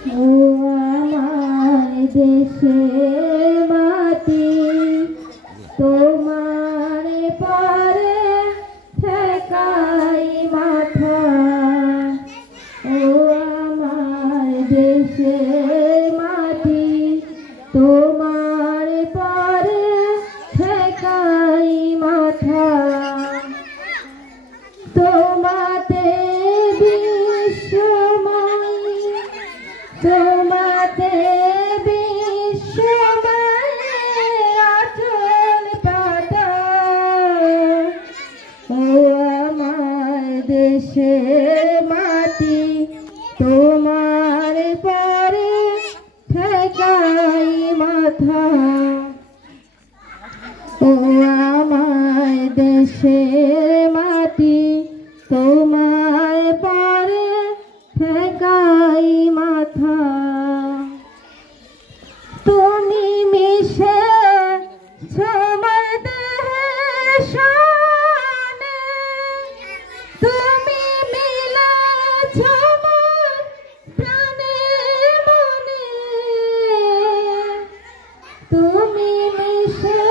ও আমার দেশের মাটি তোমার পারে ঠেকাই মাথা। ও আমার দেশের মাটি তোমার পারে ঠেকাই মাথা। তোমাতে বিশ্বময় তোমাতে বিশ্বময় আচল পাতা। ও আমার দেশের মাটি তোমার পরে ঠেকাই মাথা। ও আমার দেশের মাটি তোমার পরে ঠেকাই মাথা। তুমি মিশে তোমার দেহের সনে তুমি মিলেছ মোর প্রাণে মনে। তুমি মিশে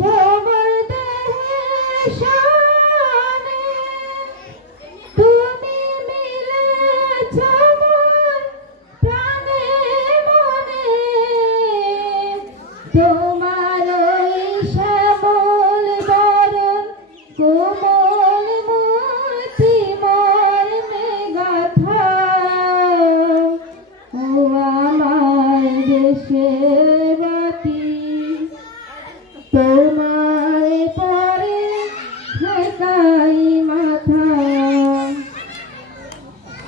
তোমার দেহের সনে তুমি মিলেছ মোর প্রাণে মনে। তোমার ওই শ্যামল বরণ কোমল মুচি মর্মে গাথা। ও আমার দেশের মাটি তোমার পরে ঠেকাই মাথা।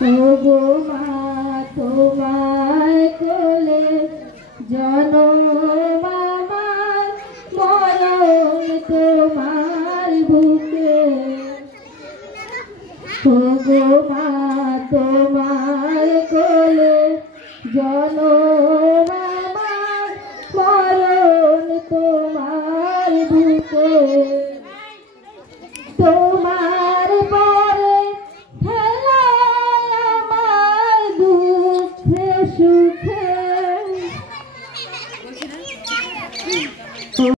ও গো মা তোমার কোলে জনম আমার মরণ তোমার বুকে। ও গো মা তোমার কোলে জনম